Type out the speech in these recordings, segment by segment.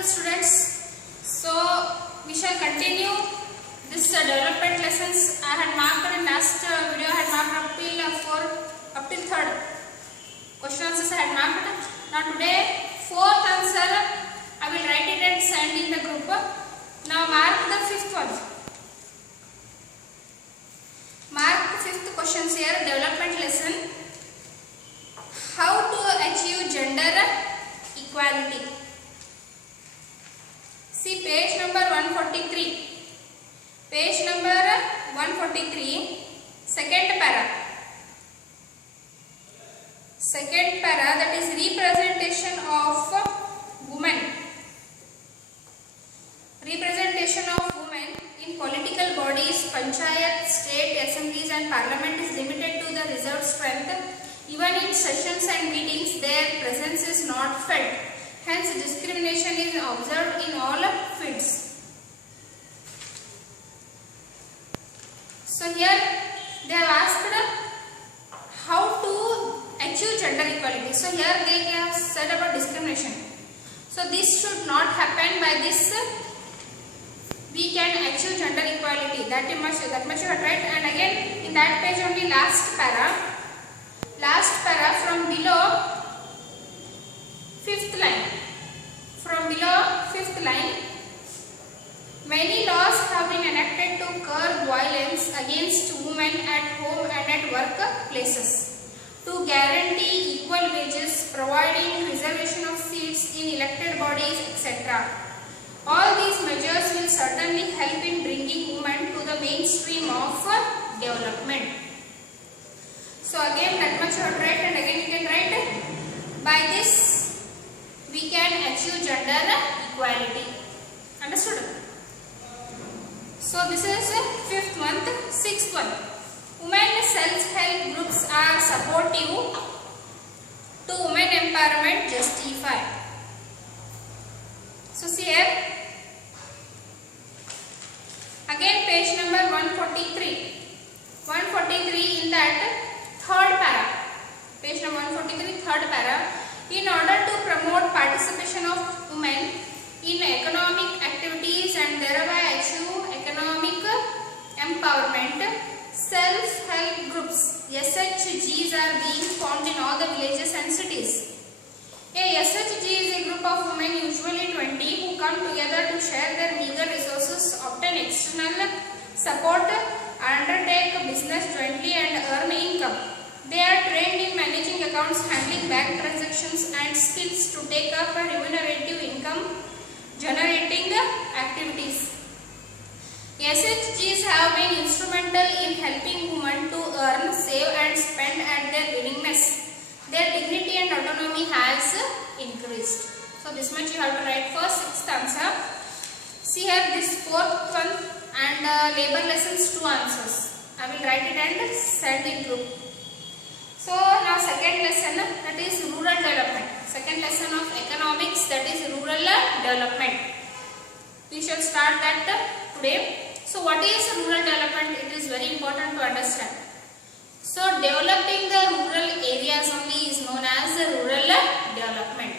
Wonderful students, so we shall continue this development lessons. I had marked in last video, I had marked up till third question answers I had marked. Now today fourth answer I will write it and send in the group. Now mark the fifth one. Mark the fifth questions here. Development lesson. How to achieve gender equality. See page number 143. Page number 143. Second para. Second para, that is representation of women. Representation of women in political bodies, panchayat, state assemblies and parliament is limited to the reserved strength. Even in sessions and meetings, their presence is not felt. Hence, discrimination is observed in all fields. So here they have asked how to achieve gender equality. So here they have said about discrimination. So this should not happen. By this we can achieve gender equality. That much you have read. And again in that page only last para from below fifth line. From below fifth line, many laws have been enacted to curb violence against women at home and at workplaces, to guarantee equal wages, providing reservation of seats in elected bodies, etc. All these measures will certainly help in bringing women to the mainstream of development. So again that much you have read, and again you can write. By this we can achieve gender equality. Understood? So this is fifth month. Sixth one. Women self-help groups are supportive to women empowerment justify. So see here. Again page number 143. 143 in that third para. Page number 143 third para. In order to promote participation of women in economic activities and thereby achieve economic empowerment, self-help groups SHGs are being formed in all the villages and cities. A SHG is a group of women, usually 20, who come together to share their meager resources, obtain external support, undertake business jointly and earn income. They are trained in managing accounts, handling bank transactions and skills to take up remunerative income generating activities. SHGs have been instrumental in helping women to earn, save and spend at their willingness. Their dignity and autonomy has increased. So this much you have to write for sixth answer. See here this fourth one and labor lessons 2 answers. I will write it and send in group. So now second lesson, that is rural development. Second lesson of economics, that is rural development. We shall start that today. So what is rural development? It is very important to understand. So developing the rural areas only is known as rural development.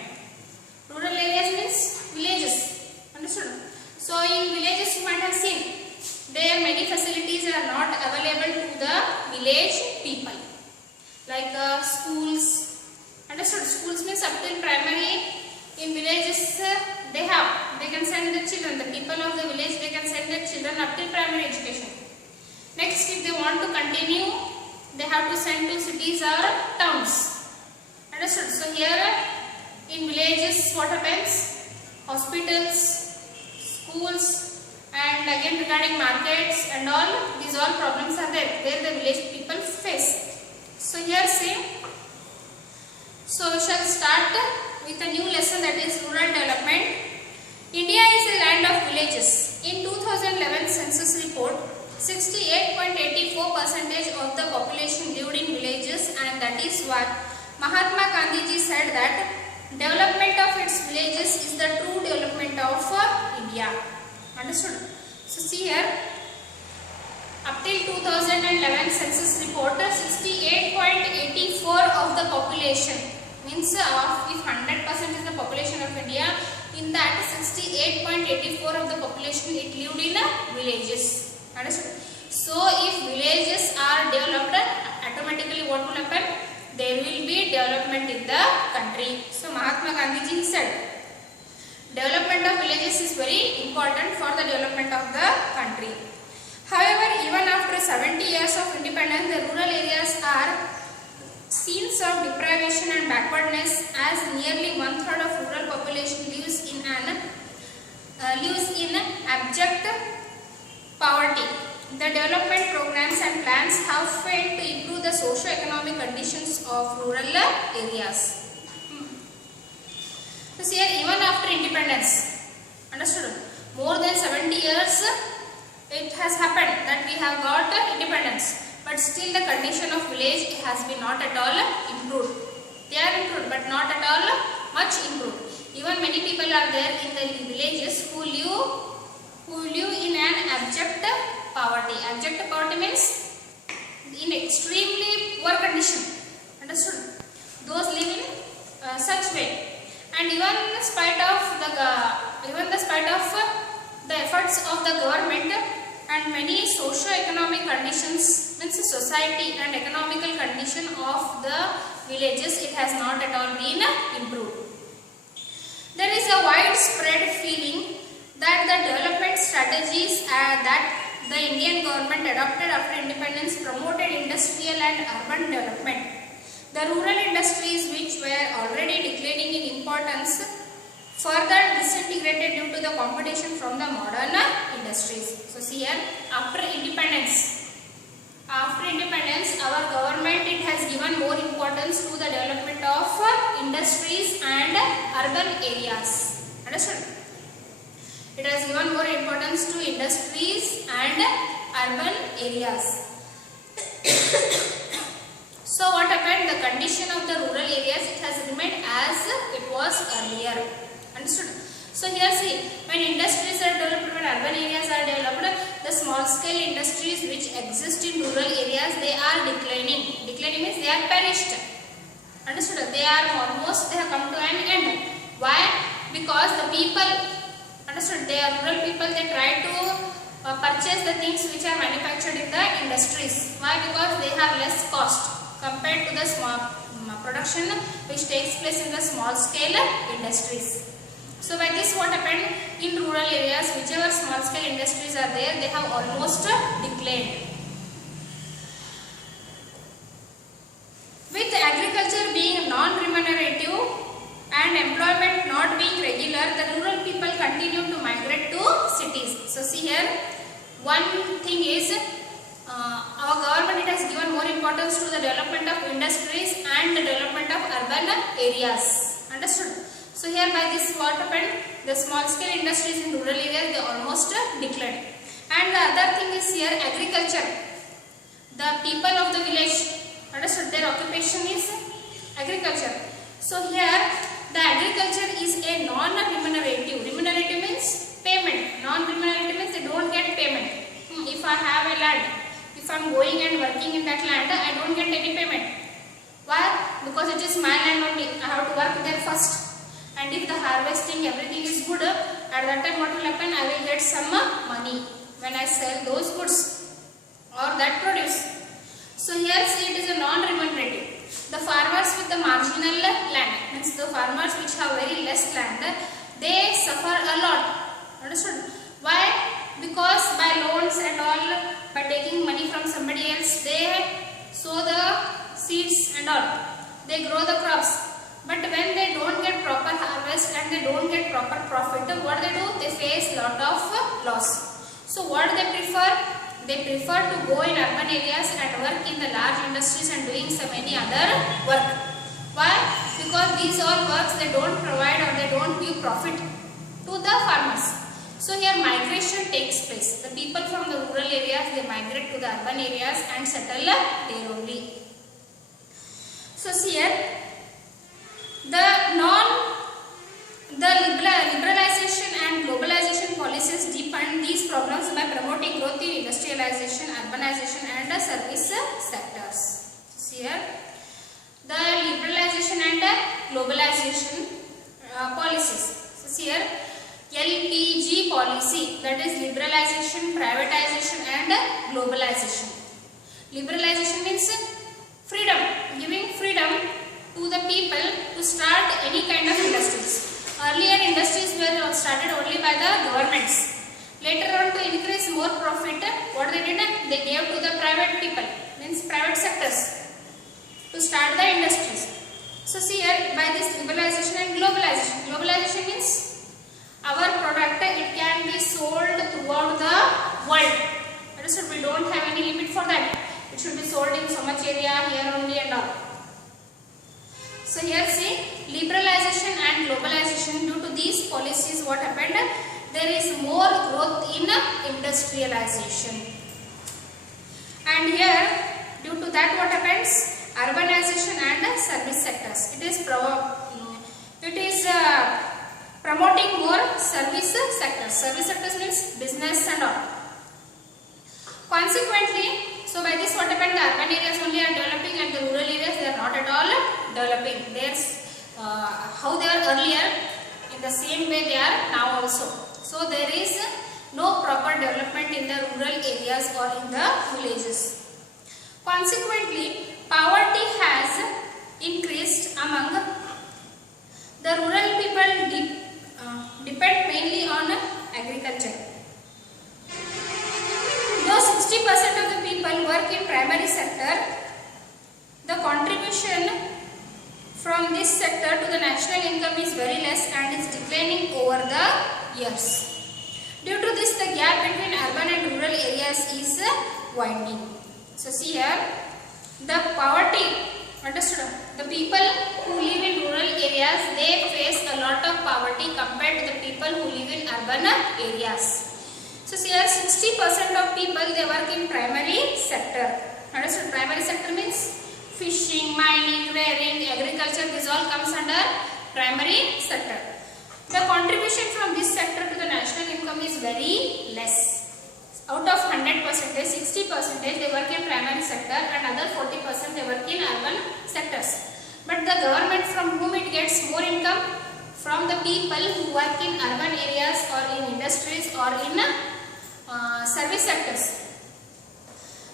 Rural areas means villages. Understood? So in villages you might have seen there many facilities are not available to the village people. Like schools. Understood? Schools means up till primary. In villages they can send the children. The people of the village, they can send their children up till primary education. Next, if they want to continue, they have to send to cities or towns. Understood? So here in villages what happens? Hospitals, schools, and again regarding markets and all, these all problems are there where the village people face. So here say, so we shall start with a new lesson, that is rural development. India is a land of villages. In 2011 census report, 68.84% of the population lived in villages, and that is what Mahatma Gandhi ji said that development of its villages is the true development of India. Understood? So see here, up till 2011 census report, 68.84 of the population, means if 100% is the population of India, in that 68 78.84 of the population it lived in villages. Understood? So if villages are developed, automatically what will happen? There will be development in the country. So Mahatma Gandhi ji said, development of villages is very important for the development of the country. However, even after 70 years of independence, the rural areas are scenes of deprivation and backwardness, as nearly 1/3 of rural population lives in abject poverty. The development programs and plans have failed to improve the socio-economic conditions of rural areas. So here, even after independence, understood, more than 70 years it has happened that we have got independence, but still the condition of village has been not at all improved. They are improved, but not at all much improved. Even many people are there in the villages who live in an abject poverty. Abject poverty means in extremely poor condition. Understood? Those live in such way. And even in spite of the efforts of the government and many socio-economic conditions, means society and economical condition of the villages, it has not at all been improved. There is a widespread feeling that the development strategies that the Indian government adopted after independence promoted industrial and urban development. The rural industries, which were already declining in importance, further disintegrated due to the competition from the modern industries. So see here, after independence, our government, it has given more importance to the development of industries and urban areas. Understood? It has given more importance to industries and urban areas. So what happened? The condition of the rural areas, it has remained as it was earlier. Understood? So here see, when industries are developed, when urban areas are developed, the small scale industries which exist in rural areas, they are declining. Declining means they are perished. Understood? They have come to an end. Why? Because the people, understood, they are rural people, they try to purchase the things which are manufactured in the industries. Why? Because they have less cost compared to the small production which takes place in the small scale industries. So by this, what happened in rural areas, whichever small scale industries are there, they have almost declined. With agriculture being non-remunerative and employment not being regular, the rural people continue to migrate to cities. So see here, one thing is, our government, it has given more importance to the development of industries and the development of urban areas. Understood? So here by this, what happened? The small scale industries in rural areas, they almost declined. And the other thing is here, agriculture. The people of the village, understood, their occupation is agriculture. So here the agriculture is a non-remunerative. Remunerative means payment. Non-remunerative means they don't get payment. If I have a land, if I am going and working in that land, I don't get any payment. Why? Because it is my land only. I have to work there first. And if the harvesting, everything is good, at that time what will happen? I will get some money when I sell those goods or that produce. So here see, it is a non-remunerative. The farmers with the marginal land, means the farmers which have very less land, they suffer a lot. Understood? Why? Because by loans and all, by taking money from somebody else, they sow the seeds and all, they grow the crops. But when they don't get proper harvest and they don't get proper profit, what they do? They face lot of loss. So what they prefer? They prefer to go in urban areas and work in the large industries and doing some any other work. Why? Because these all works, they don't provide or they don't give profit to the farmers. So here migration takes place. The people from the rural areas, they migrate to the urban areas and settle there only. So see here, the liberalization and globalization policies deepen these problems by promoting growth in industrialization, urbanization and the service sectors. See here, the liberalization and globalization policies. So see here, LPG policy, that is liberalization, privatization and globalization. Liberalization means freedom, giving freedom to the people to start any kind of industries. Earlier industries were started only by the governments. Later on, to increase more profit, what they did? They gave to the private people, means private sectors, to start the industries. So see here, by this liberalization and globalization. Globalization means our product, it can be sold throughout the world. Understood? We don't have any limit for that. It should be sold in so much area, here only and all. So here see, liberalization and globalization, due to these policies what happened? There is more growth in industrialization. And here, due to that what happens? Urbanization and service sectors. It is promoting more service sectors. Service sectors means business and all. Consequently, so by this what happened? The urban areas only are developing and the rural areas they are not at all developing. There's how they are earlier, in the same way they are now also. So there is no proper development in the rural areas or in the villages. Consequently, poverty has increased among the rural people. Depend mainly on agriculture. Though 60% of the people work in primary sector, the contribution from this sector to the national income is very less and is declining over the years. Due to this, the gap between urban and rural areas is widening. So see here, the poverty, understood? The people who live in rural areas, they face a lot of poverty compared to the people who live in urban areas. So see here, 60% of people, they work in primary sector. Understood? Primary sector means fishing, mining, rearing, agriculture, this all comes under primary sector. The contribution from this sector to the national income is very less. Out of 100%, 60% they work in primary sector and other 40% they work in urban sectors. But the government, from whom it gets more income? From the people who work in urban areas or in industries or in service sectors.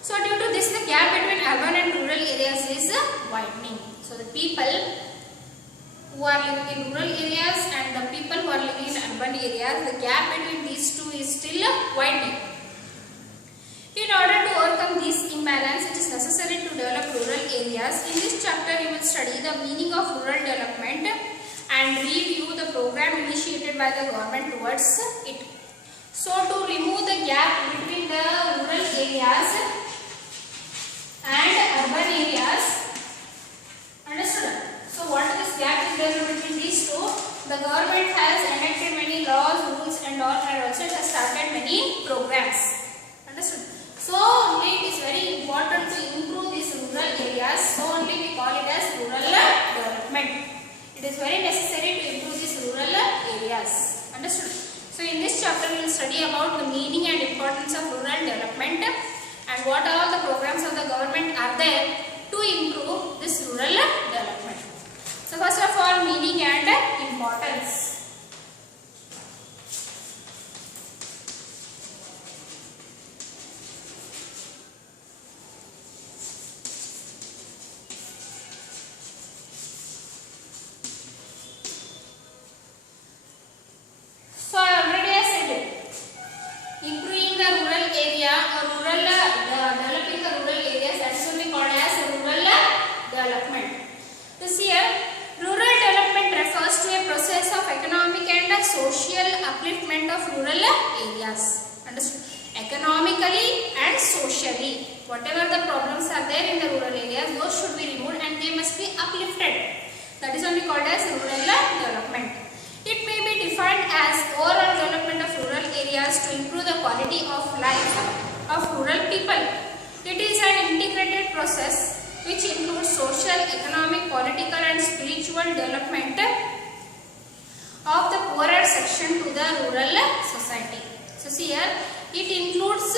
So due to this, the gap between urban and rural areas is widening. So the people who are living in rural areas and the people who are living in urban areas, the gap between these two is still widening. In order to overcome this imbalance, it is necessary to develop rural areas. In this chapter, you will study the meaning of rural development and review the program initiated by the government towards it. So to remove the gap between the rural areas and urban areas, understood? So what this gap is there between these two? The government has enacted many laws, rules and all, and also it has started many programs. Understood? So only it is very important to improve these rural areas. So only we call it as rural development. It is very necessary to improve these rural areas. Understood? So in this chapter we will study about the meaning and importance of rural development and what all the programs of the government are there to improve this rural development. So first of all, meaning and importance. So I already said it. Improving the rural area or developing the rural areas, that is only called as rural development. This here, rural development refers to a process of economic and social upliftment of rural areas. Understood? Economically and socially, whatever the problems are there in the rural areas, those should be removed and they must be uplifted. That is only called as rural development. It may be defined as overall development of rural areas to improve the quality of life of rural people. It is an integrated process which includes social, economic, political and spiritual development of the poorer section to the rural society. So see here, it includes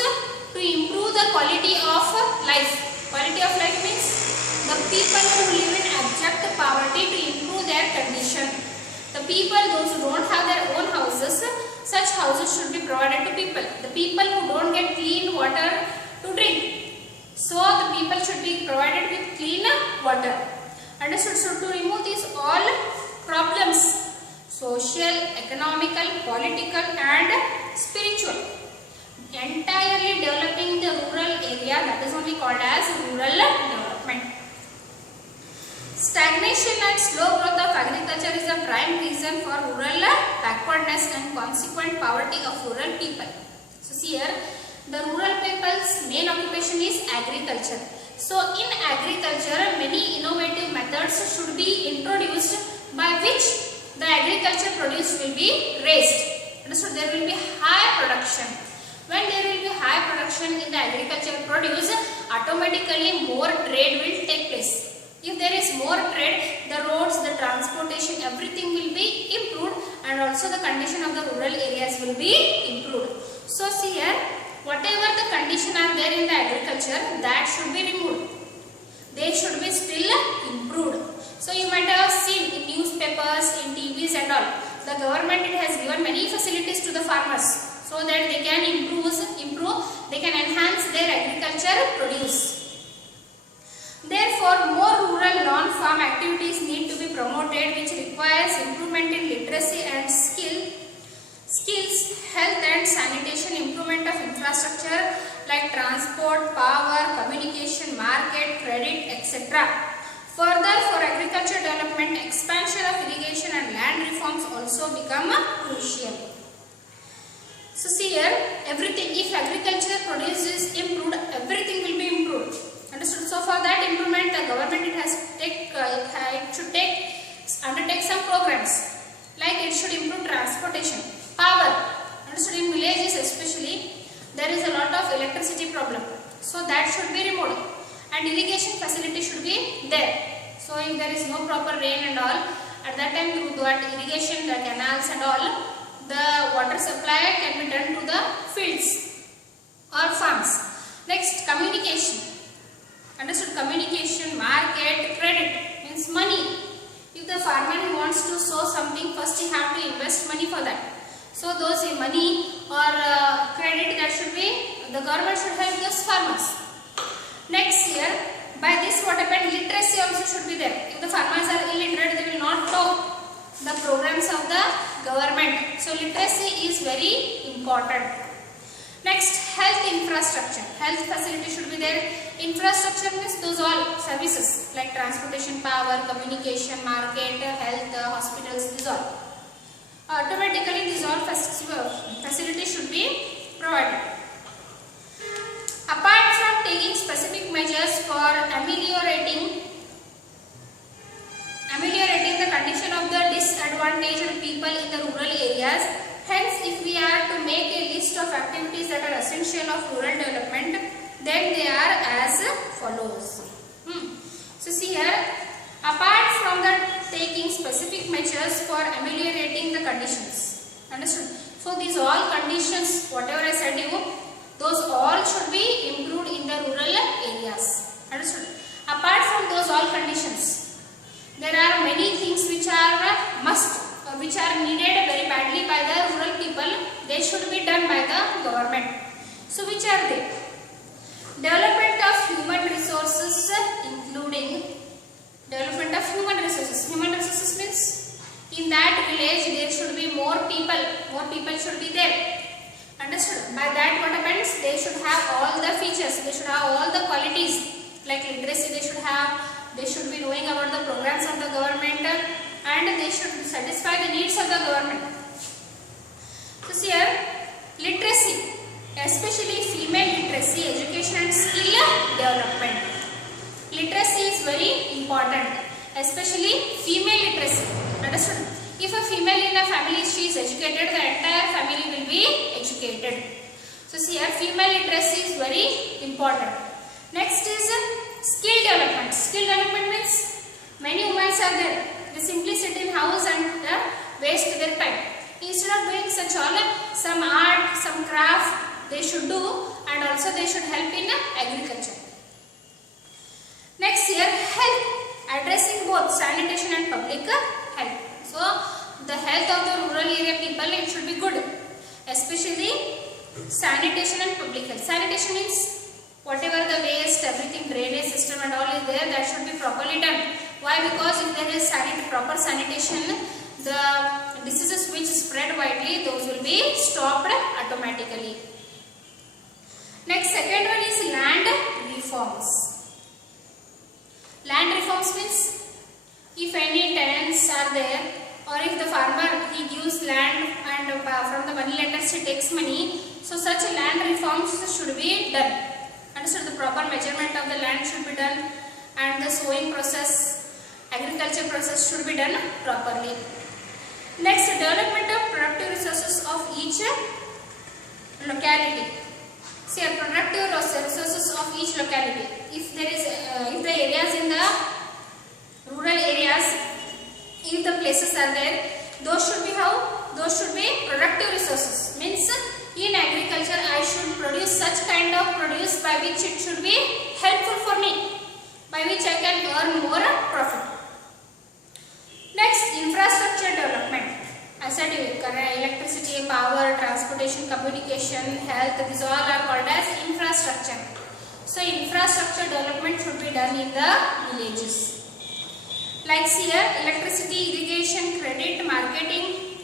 to improve the quality of life. Quality of life means the people who live in abject poverty, to improve their condition. The people, those who don't have their own houses, such houses should be provided to people. The people who don't get clean water to drink. So the people should be provided with clean water. Understood? So to remove these all problems, social, economical, political and spiritual, entirely developing the rural area, that is only called as rural development. Stagnation and slow growth of agriculture is the prime reason for rural backwardness and consequent poverty of rural people. So see here, the rural people's main occupation is agriculture. So in agriculture, many innovative methods should be introduced by which the agriculture produce will be raised. So there will be high production. When there will be high production in the agriculture produce, automatically more trade will take place. If there is more trade, the roads, the transportation, everything will be improved, and also the condition of the rural areas will be improved. So see here, whatever the condition are there in the agriculture, that should be removed. They should be still improved. So you might have seen in newspapers, in TVs and all, the government it has given many facilities to the farmers so that they can improve, they can enhance their agriculture produce. Therefore, more rural non-farm activities need to be promoted, which requires improvement in literacy and skills, health and sanitation, improvement of infrastructure like transport, power, communication, market, credit, etc. Further, for agriculture development, expansion of irrigation and land reforms also become crucial. So see here, everything, if agriculture produce is improved, everything will be improved. Understood? So for that improvement, the government it should undertake some programs, like it should improve transportation, power. Understood? In villages especially, there is a lot of electricity problem, so that should be removed, and irrigation facility should be there. So if there is no proper rain and all, at that time through that irrigation, the canals and all, the water supply can be done to the fields or farms. Next, communication. Understood? Communication, market, credit means money. If the farmer wants to sow something, first he have to invest money for that. So those money or credit, that should be, the government should help those farmers. Next year, by this what happened, literacy also should be there. If the farmers are illiterate, they will not know the programs of the government. So literacy is very important. Next, health infrastructure. Health facility should be there. Infrastructure means those all services like transportation, power, communication, market, health, hospitals, these all. Automatically these all facilities should be provided. Apart from taking specific measures for ameliorating the condition of the disadvantaged people in the rural areas, hence if we are to make a list of activities that are essential of rural development, then they are as follows. So see here, apart from the taking specific measures for ameliorating the conditions. Understood? So these all conditions, whatever I said you, those all should be improved in the rural areas. Understood? Apart from those all conditions, there are many things which are which are needed very badly by the rural people. They should be done by the government. So which are they? Development of human resources, including development of human resources. Human resources means in that village there should be more people should be there. Understood? By that what happens? They should have all the features, they should have all the qualities, like literacy they should have, they should be knowing about the programs of the government, and they should satisfy the needs of the government. So here, literacy, especially female literacy, education and skill development. Literacy is very important, especially female literacy. Understood? If a female in a family, she is educated, the entire family will be educated. So see here, female literacy is very important. Next is skill development. Skill development means many women are there, they simply sit in house and waste their time. Instead of doing such all, some art, some craft they should do, and also they should help in agriculture. Next here, health, addressing both sanitation and public health. So the health of the rural area people, it should be good. especially sanitation and public health. Sanitation means whatever the waste, everything, drainage system and all is there, that should be properly done. Why? Because if there is proper sanitation, the diseases which spread widely, those will be stopped automatically. Next, second one is land reforms. Land reforms means if any tenants are there, or if the farmer he gives land and from the money lenders he takes money, so such land reforms should be done. Understood? The proper measurement of the land should be done, and the sowing process, agriculture process should be done properly. Next, development of productive resources of each locality. See, productive resources of each locality. If there is, if the areas in the rural areas, if the places are there, those should be how? Those should be productive resources. Means in agriculture, I should produce such kind of produce by which it should be helpful for me, by which I can earn more profit. Next, infrastructure development. I said electricity, power, transportation, communication, health, these all are called as infrastructure. So infrastructure development should be done in the villages. Like here, electricity, irrigation, credit, marketing,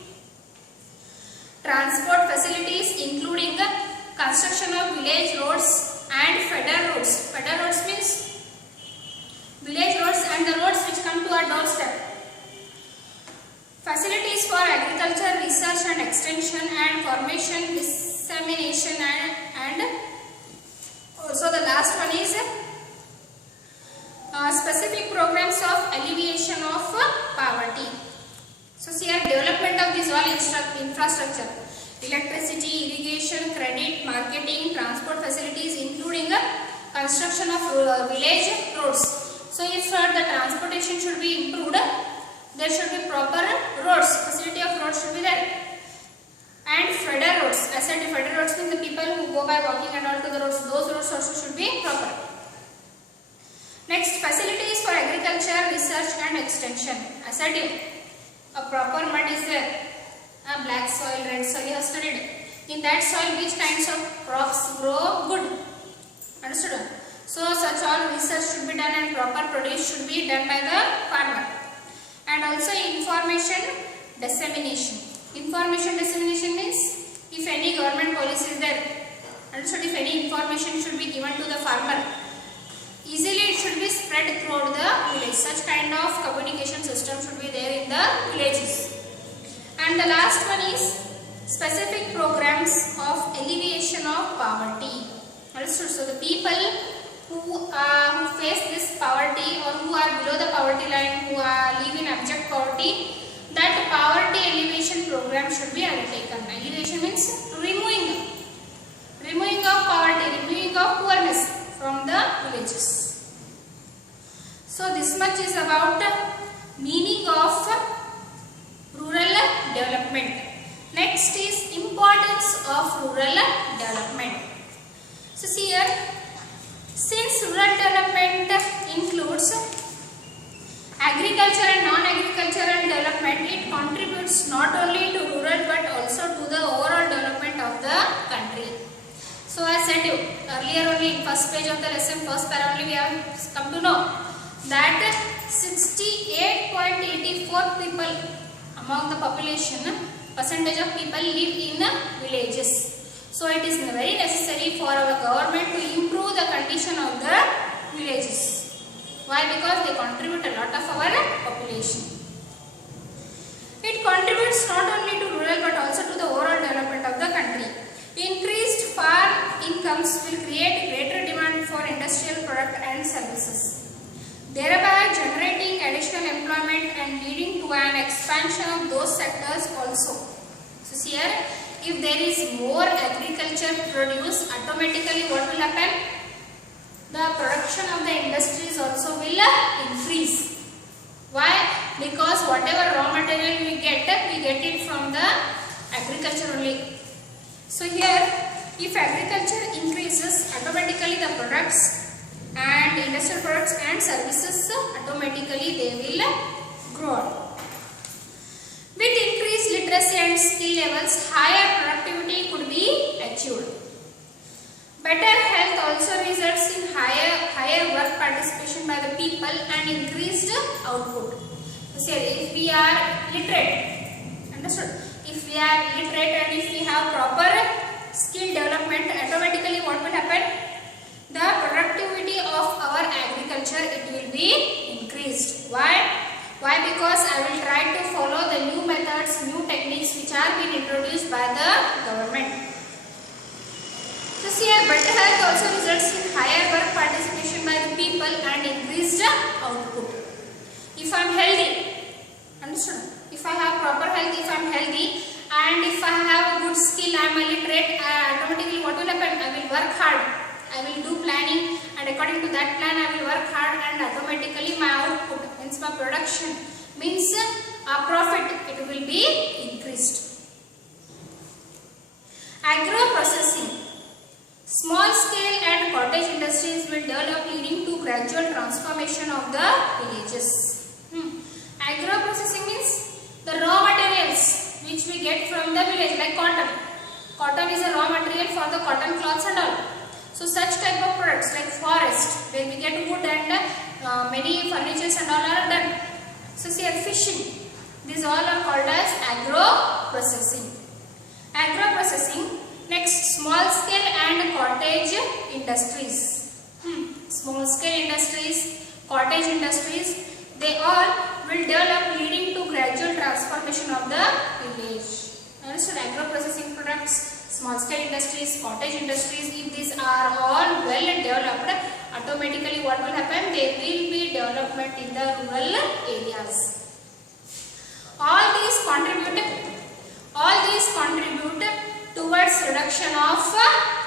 transport facilities including the construction of village roads and feeder roads. Feeder roads means village roads and the roads which come to our doorstep. Facilities for agriculture, research and extension and formation, dissemination and also the last one is specific programs of alleviation of poverty. So here development of this all infrastructure, electricity, irrigation, credit, marketing, transport facilities including construction of village roads. So if the transportation should be improved, there should be proper roads, facility of roads should be there. And feeder roads, I said feeder roads means the people who go by walking and all to the roads, those roads also should be proper. Next, facilities for agriculture, research and extension. I said a proper mud is there, a black soil, red soil, you have studied. In that soil which kinds of crops grow good. Understood? So such all research should be done and proper produce should be done by the farmer. And also information dissemination. Information dissemination means if any government policy is there, understood, if any information should be given to the farmer, easily it should be spread throughout the village. Such kind of communication system should be there in the villages. And the last one is specific programs of alleviation of poverty. Understood? So the people who face this poverty or who are below the poverty line, who live in abject poverty, that poverty alleviation program should be undertaken. Alleviation means removing of poverty, removing of poorness from the villages. So this much is about meaning of rural development. Next is importance of rural development. So see here, since rural development includes agriculture and non-agricultural development, it contributes not only to rural but also to the overall development of the country. So I said you earlier only in first page of the lesson, first para only we have come to know that 68.84 people among the population, percentage of people live in villages. So it is very necessary for our government to improve the condition of the villages. Why? Because they contribute a lot of our population. It contributes not only to rural but also to the overall development of the country. Increased farm incomes will create greater demand for industrial product and services, thereby generating additional employment and leading to an expansion of those sectors also. So here, if there is more agriculture produce, automatically what will happen? The production of the industries also will increase. Why? Because whatever raw material we get it from the agriculture only. So here, if agriculture increases, automatically the products and industrial products and services automatically they will grow. With increased literacy and skill levels, higher productivity could be achieved. Better health also results in higher work participation by the people and increased output. So if we are literate, understood? If we are literate and if we have proper skill development, automatically what will happen? The productivity of our agriculture, it will be increased. Why? Because I will try to follow the new methods, new techniques which are being introduced by the government. So here better health also results in higher work participation by the people and increased output. If I am healthy, understood? If I have proper health, if I am healthy and if I have a good skill, I am a literate, automatically what will happen? I will work hard. I will do planning and according to that plan I will work hard and automatically my output means my production means profit, it will be increased. Agro processing. Small scale and cottage industries will develop leading to gradual transformation of the villages. Agro processing means the raw materials which we get from the village like cotton. Cotton is a raw material for the cotton cloths and all. So such type of products like forest where we get wood and many furnitures and all are done. So see fishing. These all are called as agro processing. Agro processing. Next, small scale and cottage industries. Small scale industries, cottage industries, they all will develop leading to gradual transformation of the village. Understood? Agro processing products, small scale industries, cottage industries, if these are all well developed, automatically what will happen? There will be development in the rural areas. All these contribute towards reduction of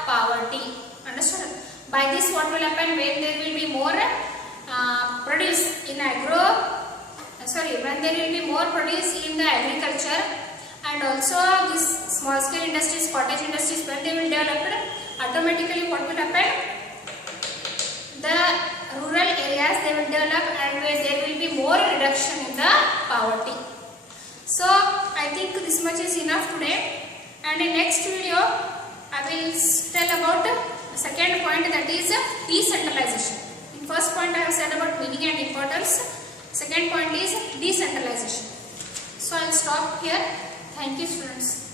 poverty. Understood? By this what will happen? When there will be more produce in when there will be more produce in the agriculture and also this small scale industries, cottage industries, when they will develop, automatically what will happen? The rural areas they will develop and where there will be more reduction in the poverty. So I think this much is enough today. And in next video, I will tell about the second point, that is decentralization. In first point I have said about meaning and importance. Second point is decentralization. So I will stop here. Thank you students.